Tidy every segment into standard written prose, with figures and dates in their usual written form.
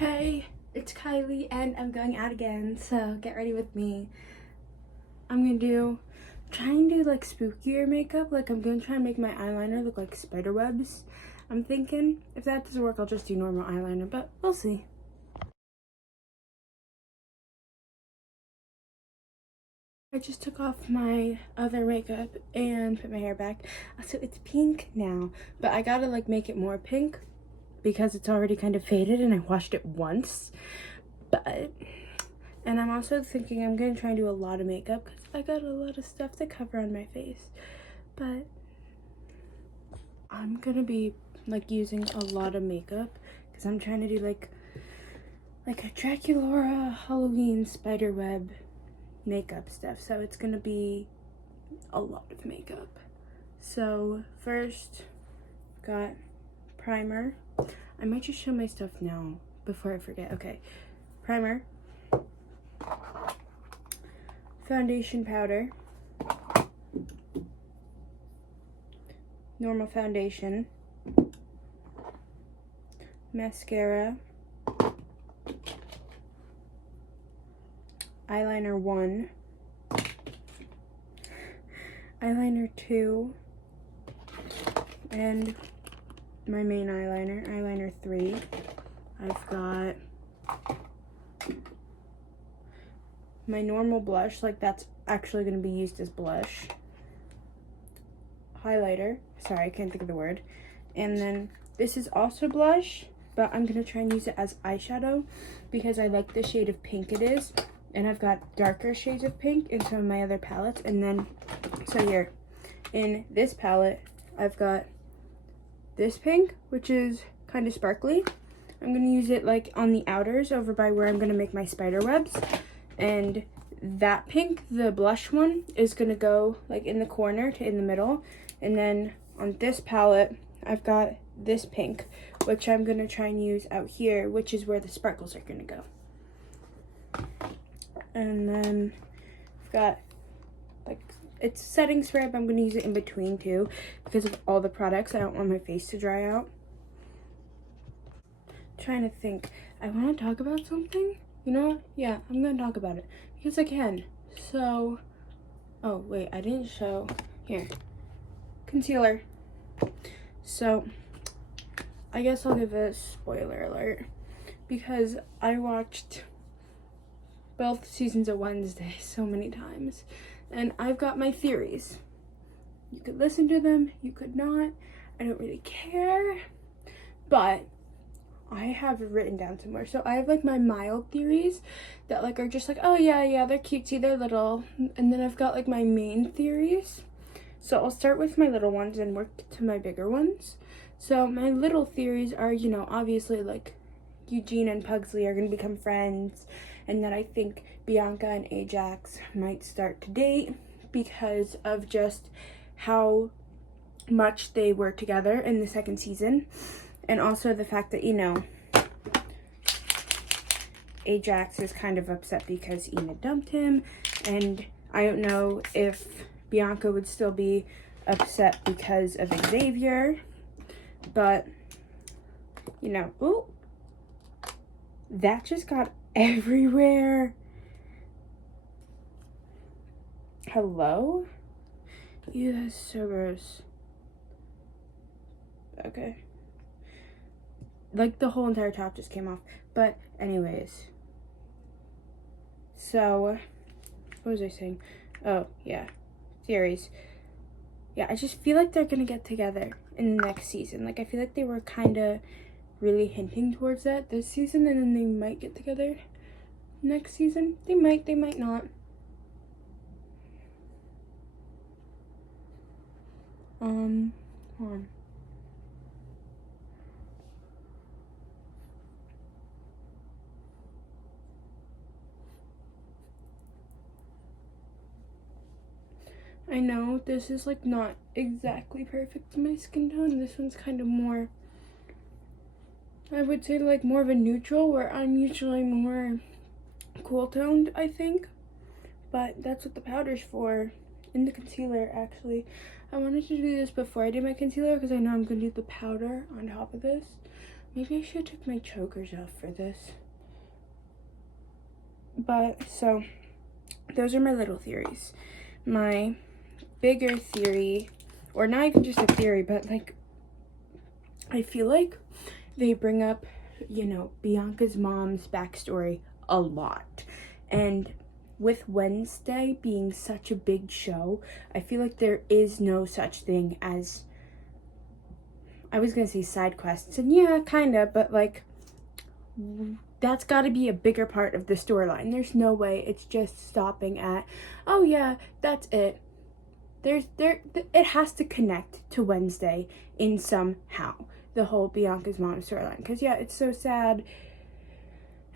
Hey, it's Kylie and I'm going out again, so get ready with me. I'm gonna try and do like spookier makeup. Like I'm gonna try and make my eyeliner look like spider webs. I'm thinking if that doesn't work, I'll just do normal eyeliner, but we'll see. I just took off my other makeup and put my hair back. So it's pink now, but I gotta like make it more pink because it's already kind of faded and I washed it once. And I'm also thinking I'm gonna try and do a lot of makeup because I got a lot of stuff to cover on my face. But I'm gonna be like using a lot of makeup because I'm trying to do like a Draculaura Halloween spiderweb makeup stuff. So it's gonna be a lot of makeup. So first, got primer. I might just show my stuff now before I forget. Okay, primer, foundation powder, normal foundation, mascara, eyeliner 1, eyeliner 2, and my main eyeliner, eyeliner 3. I've got my normal blush, like that's actually going to be used as blush, highlighter, sorry I can't think of the word, and then this is also blush, but I'm going to try and use it as eyeshadow because I like the shade of pink it is, and I've got darker shades of pink in some of my other palettes. And then so here in this palette I've got this pink, which is kind of sparkly. I'm going to use it like on the outers over by where I'm going to make my spider webs. And that pink, the blush one, is going to go like in the corner to in the middle. And then on this palette, I've got this pink, which I'm going to try and use out here, which is where the sparkles are going to go. And then I've got like, it's setting spray, but I'm going to use it in between too because of all the products. I don't want my face to dry out. Trying to think. I want to talk about something. You know what? Yeah, I'm going to talk about it because I can. So, oh wait, I didn't show. Here. Concealer. So, I guess I'll give a spoiler alert because I watched both seasons of Wednesday so many times. And I've got my theories. You could listen to them, you could not. I don't really care. But I have it written down somewhere. So I have like my mild theories that like are just like, oh yeah, they're cutesy, they're little. And then I've got like my main theories. So I'll start with my little ones and work to my bigger ones. So my little theories are, you know, obviously like Eugene and Pugsley are going to become friends, and that I think Bianca and Ajax might start to date because of just how much they were together in the second season, and also the fact that, you know, Ajax is kind of upset because Enid dumped him, and I don't know if Bianca would still be upset because of Xavier, but, you know, ooh, that just got everywhere. Hello? Ew, that's so gross. Okay. Like the whole entire top just came off. But anyways. So, what was I saying? Oh, yeah. Theories. Yeah, I just feel like they're gonna get together in the next season. Like, I feel like they were kind of really hinting towards that this season, and then they might get together next season. They might not. Hold on. I know this is like not exactly perfect to my skin tone. This one's kind of more, I would say like more of a neutral, where I'm usually more cool toned, I think. But that's what the powder's for. In the concealer, actually. I wanted to do this before I did my concealer because I know I'm going to do the powder on top of this. maybe I should take my chokers off for this. But, so, those are my little theories. My bigger theory, or not even just a theory, but like, I feel like they bring up, you know, Bianca's mom's backstory a lot. And with Wednesday being such a big show, I feel like there is no such thing as, I was gonna say side quests, and yeah, kinda, but like, that's gotta be a bigger part of the storyline. There's no way it's just stopping at, oh yeah, that's it. It has to connect to Wednesday in somehow, the whole Bianca's mom storyline. Because yeah, it's so sad,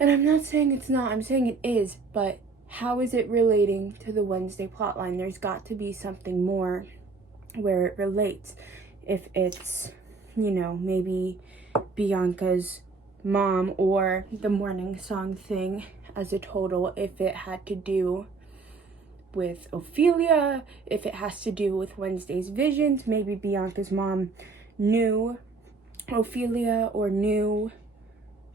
and I'm not saying it's not, I'm saying it is, but how is it relating to the Wednesday plotline? There's got to be something more where it relates. If it's, you know, maybe Bianca's mom or the morning song thing as a total, if it had to do with Ophelia, if it has to do with Wednesday's visions, maybe Bianca's mom knew Ophelia or knew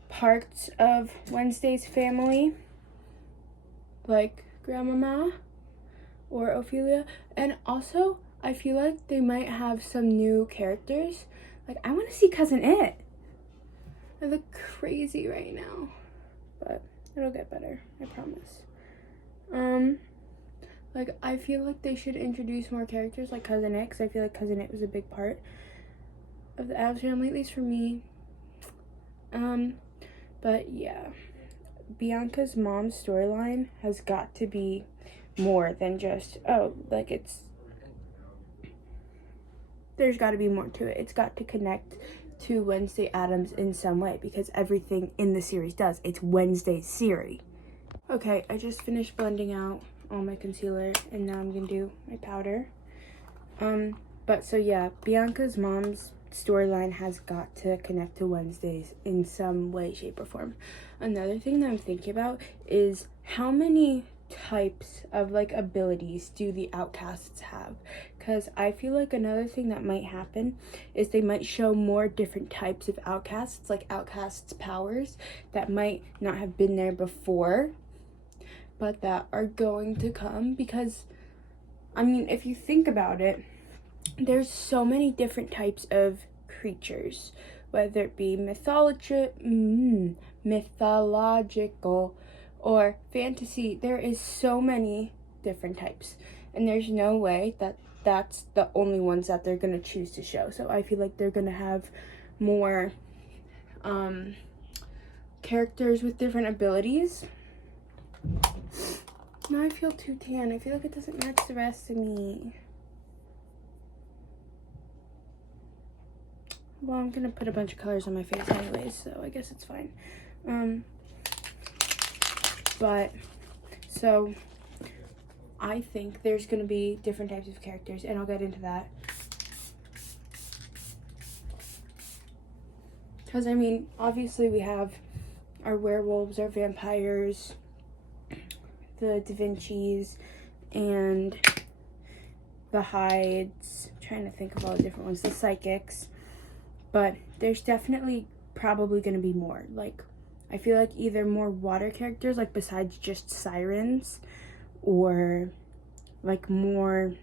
parts of Wednesday's family, like Grandmama or Ophelia. And also, I feel like they might have some new characters. Like, I want to see Cousin It. I look crazy right now, but it'll get better, I promise. Like, I feel like they should introduce more characters like Cousin It, because I feel like Cousin It was a big part of the Addams family, at least for me. But yeah, Bianca's mom's storyline has got to be more than just, oh, like, it's, there's got to be more to it. It's got to connect to Wednesday Addams in some way, because everything in the series does. It's Wednesday's series. Okay, I just finished blending out all my concealer, and now I'm gonna do my powder. But so yeah, Bianca's mom's storyline has got to connect to Wednesday's in some way, shape, or form. Another thing that I'm thinking about is how many types of like abilities do the outcasts have? Because I feel like another thing that might happen is they might show more different types of outcasts, like outcasts' powers that might not have been there before, but that are going to come. Because I mean, if you think about it, there's so many different types of creatures, whether it be mythological or fantasy. There is so many different types, and there's no way that that's the only ones that they're going to choose to show. So I feel like they're going to have more characters with different abilities. Now I feel too tan. I feel like it doesn't match the rest of me. Well, I'm gonna put a bunch of colors on my face anyways, so I guess it's fine. But so I think there's gonna be different types of characters, and I'll get into that. Because I mean, obviously we have our werewolves, our vampires, the Da Vinci's, and the Hydes. I'm trying to think of all the different ones, the psychics. But there's definitely probably going to be more. Like, I feel like either more water characters, like besides just sirens, or like more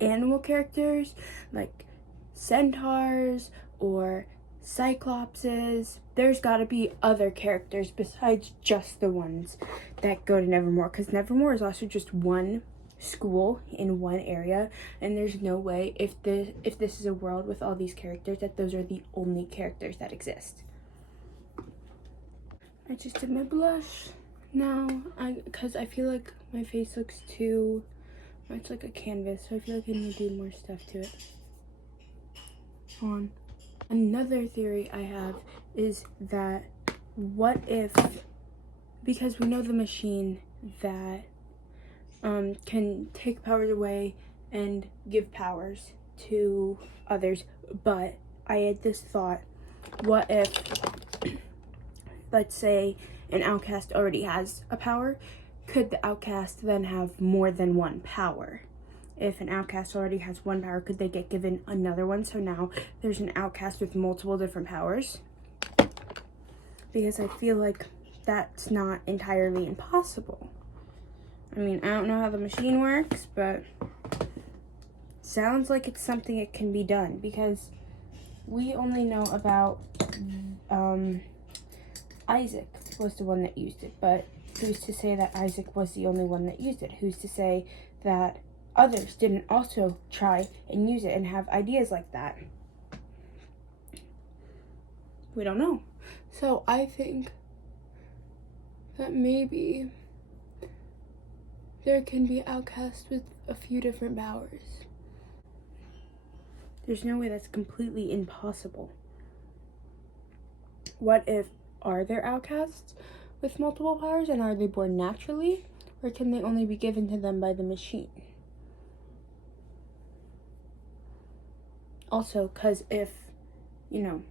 animal characters, like centaurs or cyclopses. There's got to be other characters besides just the ones that go to Nevermore, because Nevermore is also just one school in one area, and there's no way, if this is a world with all these characters, that those are the only characters that exist. I just did my blush now, because I feel like my face looks too much like a canvas, so I feel like I need to do more stuff to it. On. Another theory I have is that what if, because we know the machine that can take powers away and give powers to others, but I had this thought, what if, let's say an outcast already has a power, could the outcast then have more than one power? If an outcast already has one power, could they get given another one? So now there's an outcast with multiple different powers. because I feel like that's not entirely impossible. I mean, I don't know how the machine works, but sounds like it's something that can be done, because we only know about Isaac was the one that used it, but who's to say that Isaac was the only one that used it? Who's to say that others didn't also try and use it and have ideas like that? We don't know. So I think that maybe there can be outcasts with a few different powers. There's no way that's completely impossible. What if, are there outcasts with multiple powers, and are they born naturally, or can they only be given to them by the machine? Also, because if, you know,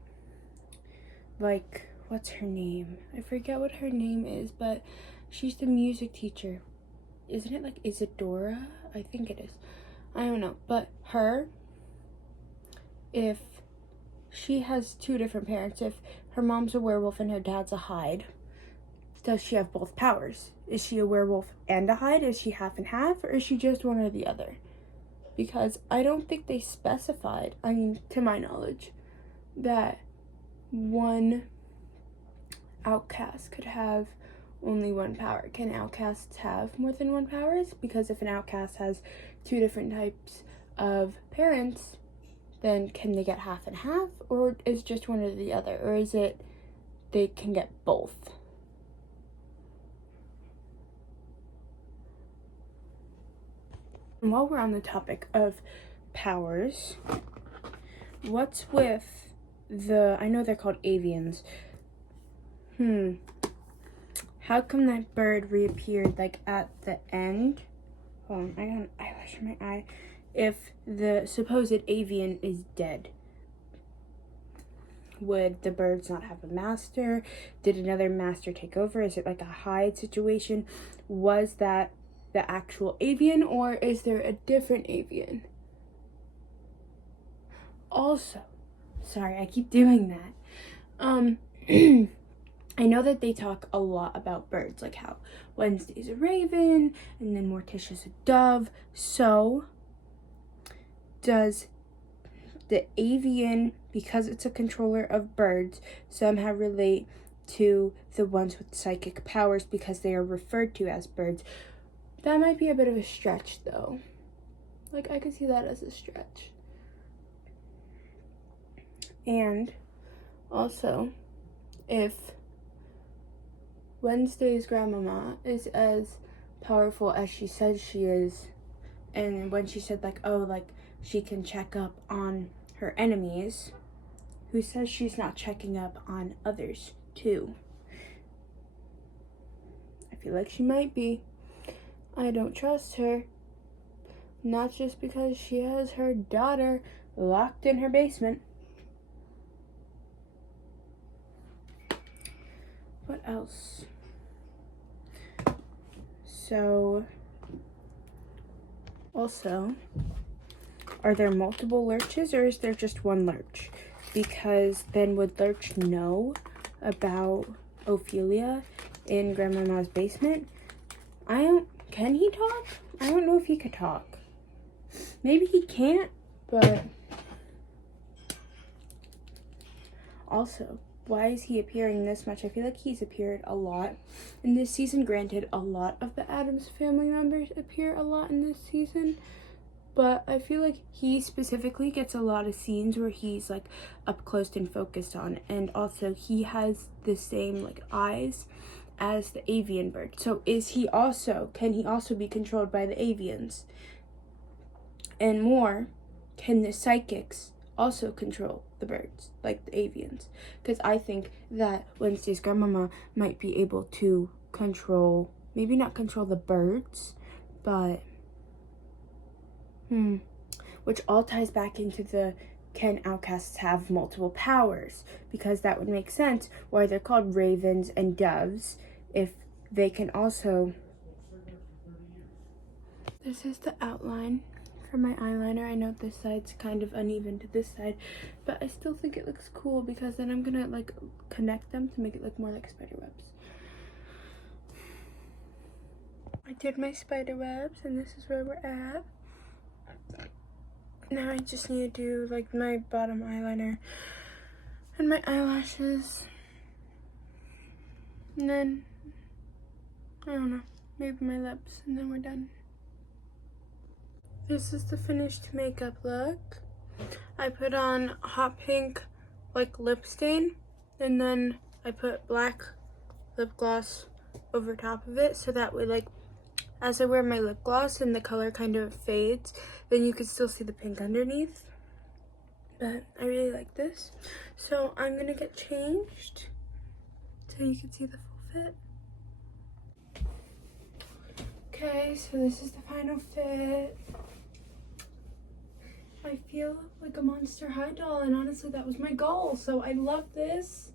like, what's her name? I forget what her name is, but she's the music teacher. Isn't it like Isadora? I think it is. I don't know. But her, if she has two different parents, if her mom's a werewolf and her dad's a Hyde, does she have both powers? Is she a werewolf and a Hyde? Is she half and half? Or is she just one or the other? Because I don't think they specified, I mean, to my knowledge, that one outcast could have only one power. Can outcasts have more than one powers? Because if an outcast has two different types of parents, then can they get half and half? Or is just one or the other? Or is it they can get both? And while we're on the topic of powers, what's with I know they're called avians. How come that bird reappeared like at the end? Hold on, I got an eyelash in my eye. If the supposed avian is dead, would the birds not have a master? Did another master take over? Is it like a Hyde situation? Was that the actual avian, or is there a different avian? Also, sorry, I keep doing that. I know that they talk a lot about birds, like how Wednesday's a raven, and then Morticia's a dove. So, does the avian, because it's a controller of birds, somehow relate to the ones with psychic powers because they are referred to as birds? That might be a bit of a stretch, though. Like, I could see that as a stretch. And also, if Wednesday's grandmama is as powerful as she says she is, and when she said, like, oh, like, she can check up on her enemies, who says she's not checking up on others, too? I feel like she might be. I don't trust her. Not just because she has her daughter locked in her basement. What else? So, also, are there multiple lurches, or is there just one lurch? Because then would Lurch know about Ophelia in Grandmama's basement? Can he talk? I don't know if he could talk. Maybe he can't, but also, why is he appearing this much? I feel like he's appeared a lot in this season. Granted, a lot of the Addams family members appear a lot in this season, but I feel like he specifically gets a lot of scenes where he's like up close and focused on, and also he has the same like eyes as the avian bird. So can he also be controlled by the avians? And more, can the psychics also control the birds like the avians? Because I think that Wednesday's grandmama might be able to control, maybe not control the birds, but which all ties back into the can outcasts have multiple powers? Because that would make sense why they're called ravens and doves if they can also. This is the outline for my eyeliner. I know this side's kind of uneven to this side, but I still think it looks cool because then I'm gonna like connect them to make it look more like spider webs. I did my spider webs and this is where we're at. Now I just need to do like my bottom eyeliner and my eyelashes. And then, I don't know, maybe my lips, and then we're done. This is the finished makeup look. I put on hot pink like lip stain, and then I put black lip gloss over top of it, so that way like as I wear my lip gloss and the color kind of fades, then you can still see the pink underneath. But I really like this. So I'm gonna get changed so you can see the full fit. Okay, so this is the final fit. I feel like a Monster High doll, and honestly that was my goal, so I love this.